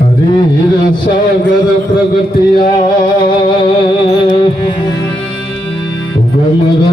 હરીર સાગર પ્રગટિયા ઉગમ ગુરુ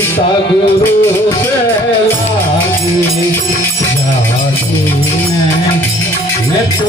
ગુસ્સા ગુરુ છે લાગી લાગી ને. તો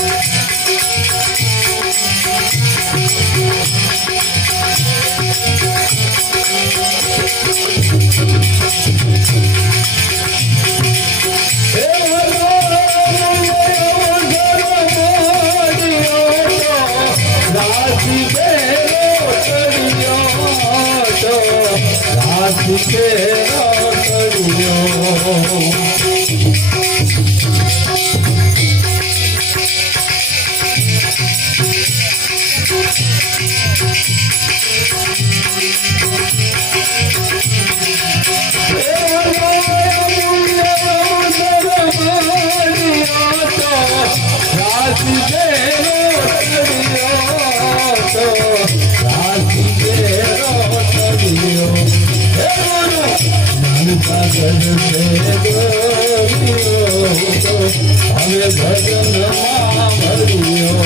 હવે ભજનમાં ભર્યો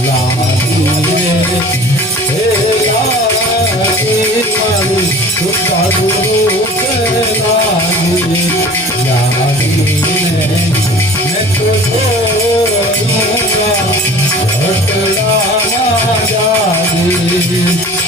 લાગી હે લાગી મારી સુખા ગુરુ લાગી લાગી મેં તો જોયું ભટલા જાગી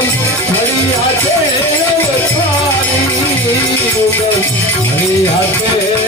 हरी हाथे हरी हाथे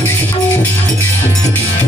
ありがとうございます。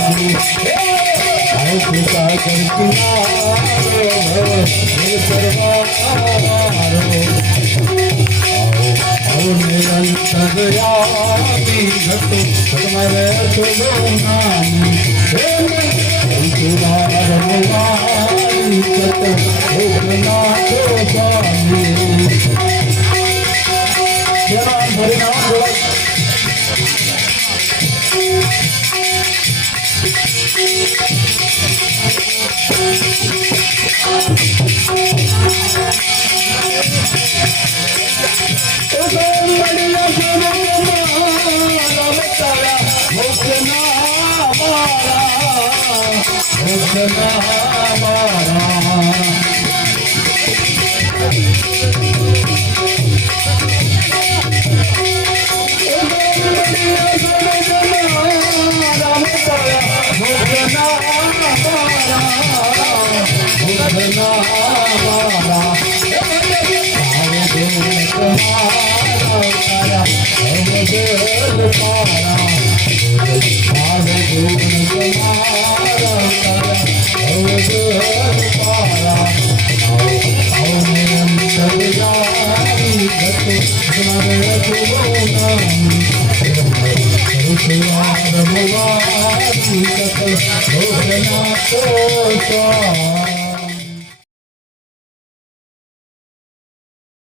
Yeah, જાગે